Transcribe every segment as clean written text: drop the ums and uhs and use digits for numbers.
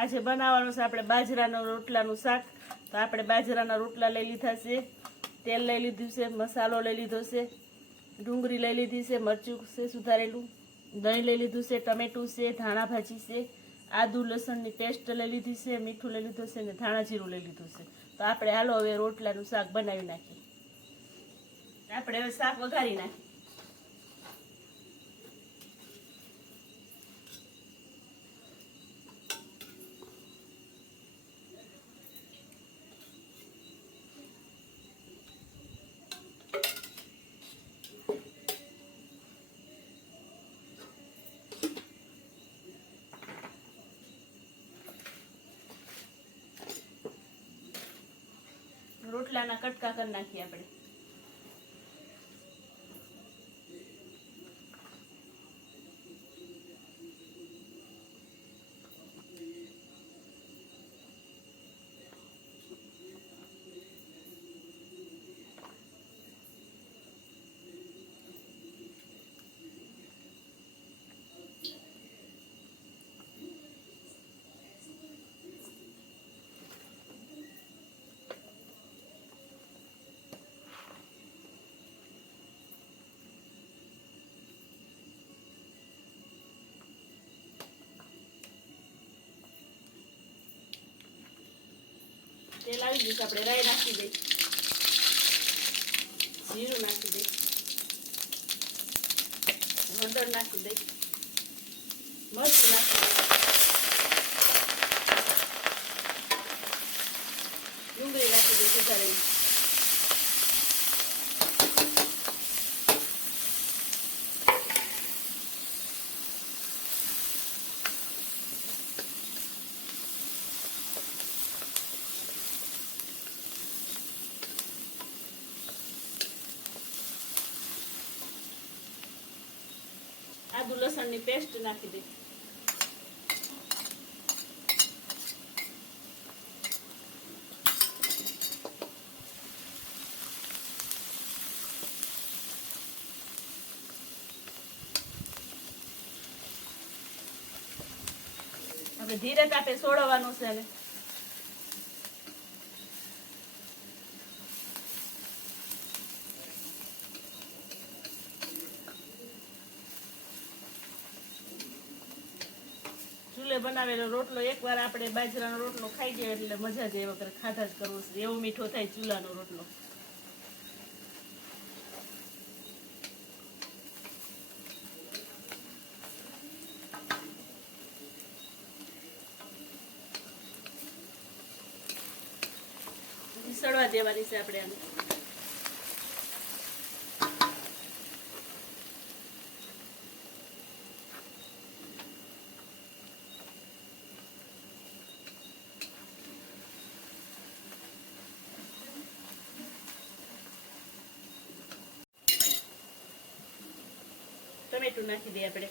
આજે બનાવવાનું છે આપણે બાજરાના રોટલાનું શાક. તો આપણે બાજરાના રોટલા લઈ લીધા છે, તેલ લઈ લીધું છે, મસાલો લઈ લીધો છે, ડુંગળી લઈ લીધી છે, મરચું છે સુધારેલું, દહીં લઈ લીધું છે, ટમેટું છે, ધાણા ભાજી છે, આદુ લસણની પેસ્ટ લઈ લીધી છે, મીઠું લઈ લીધું છે અને ધાણા જીરું લઈ લીધું છે. તો આપણે હાલો હવે રોટલાનું શાક બનાવી નાખીએ. આપણે હવે શાક વઘારી નાખીએ. રોટલાના કટકા કરી નાખીએ આપણે. તેલ આવી ગયું છે, આપણે રાઈ નાખી દઈએ, જીરું નાખી દઈએ, હળદર નાખી દઈએ, મરચું નાખી દઈએ, ડુંગળી નાખી દઈએ સુધારેલી, આદુ લસણની પેસ્ટ નાખી દે. આપણે ધીરે તાપે સોળવાનું છે ને ચૂલે બનાવેલો રોટલો એકવાર આપણે બાજરાનો રોટલો ખાઈ જાય એટલે મજા જ એ વખત ખાધા જ કરવું છે, એવો મીઠો થાય ચૂલાનો રોટલો. સડવા દેવાની છે આપણે આને. ટમેટું નાખી દઈએ આપણે.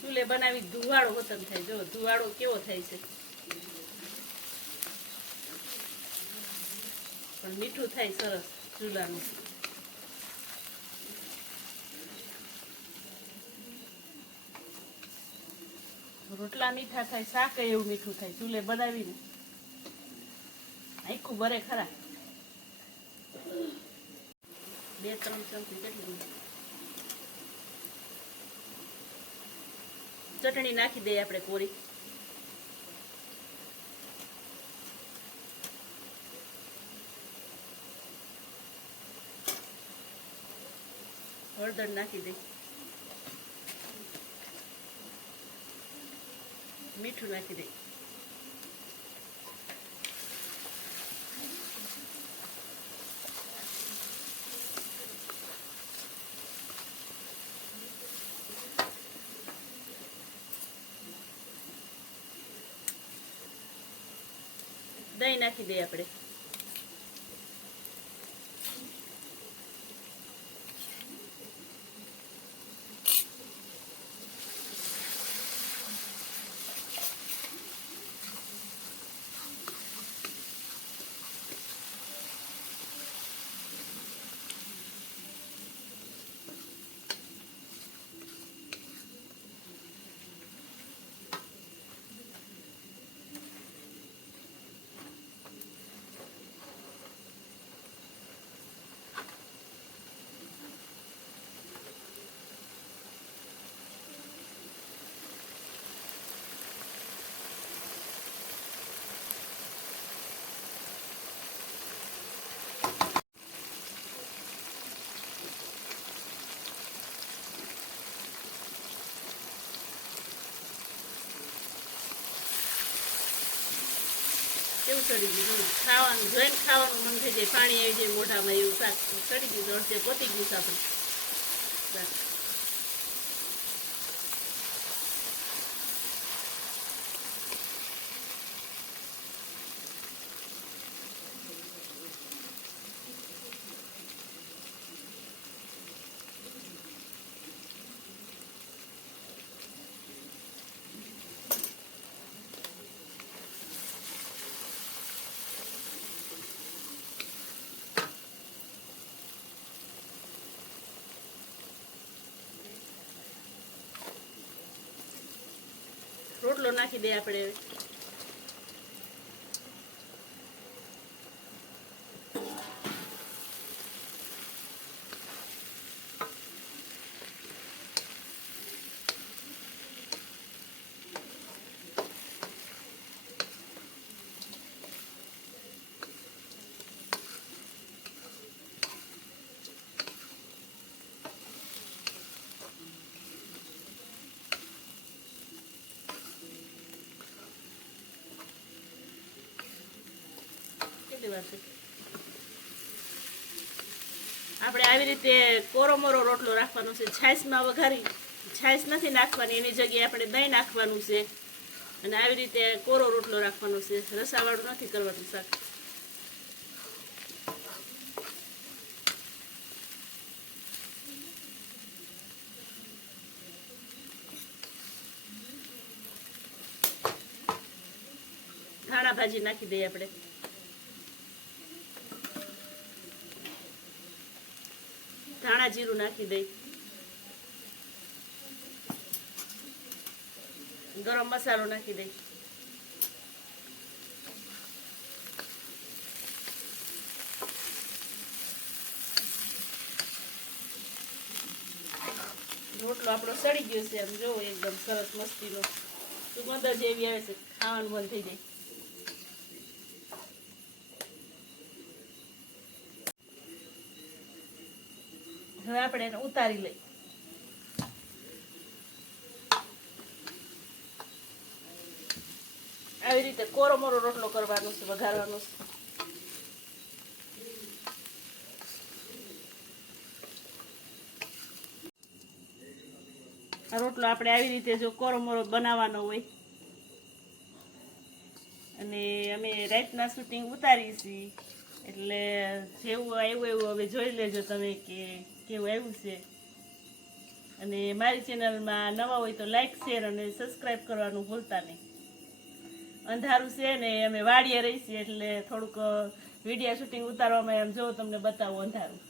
ચૂલે બનાવી ધુવાળો ખતમ થાય. જો ધુવાળો કેવો થાય છે, પણ મીઠું થાય સરસ ચૂલાનું. રોટલા મીઠા થાય, શાક એવું મીઠું થાય ચૂલે બનાવીને. આખું ભરે ખરા. 2-3 ચમચી કેટલી ચટણી નાખી દઈએ આપણે કોરી. હળદર નાખી દઈએ, મીઠું નાખી દઈએ, દહીં નાખી દઈએ આપણે. કેવું સડી ગયું ખાવાનું જોઈને ખાવાનું મન થઈ જાય પાણી આવી જાય મોઢામાં એવું શાક સડી ગયું અડધે પોતી ગયું આપણે શાક રોટલો નાખી દઈએ આપણે આપણે આવી રીતે કોરોમોરો રોટલો રાખવાનો છે છાશમાં વઘારી છાશ નથી નાખવાની એની જગ્યાએ આપણે દહીં નાખવાનું છે અને આવી રીતે કોરો રોટલો રાખવાનો છે રસાવાળું નથી કરવાનું શાક ધાણા ભાજી નાખી દઈએ આપણે ધાણા જીરું નાખી દઈ ગરમ મસાલો નાખી દઈ રોટલો આપણો સડી ગયો છે એમ જોવો એકદમ સરસ મસ્તીનો સુગંધ જ એવી આવે છે ખાવાનું બંધ થઈ જાય હવે આપણે એને ઉતારી લઈ આવી રીતે કોરોમોરો રોટલો કરવાનો છે વઘારવાનો છે આ રોટલો આપણે આવી રીતે જો કોરોમોરો બનાવવાનો હોય અને અમે રાતના શૂટિંગ ઉતારી છીએ એટલે જેવું આવ્યું એવું હવે જોઈ લેજો તમે કે કેવું આવ્યું છે અને મારી ચેનલમાં નવા હોય તો લાઈક શેર અને સબસ્ક્રાઈબ કરવાનું ભૂલતા નહીં અંધારું છે ને અમે વાડીએ રહી છીએ એટલે થોડુંક વિડીયો શૂટિંગ ઉતારવામાં એમ જો તમને બતાવું અંધારું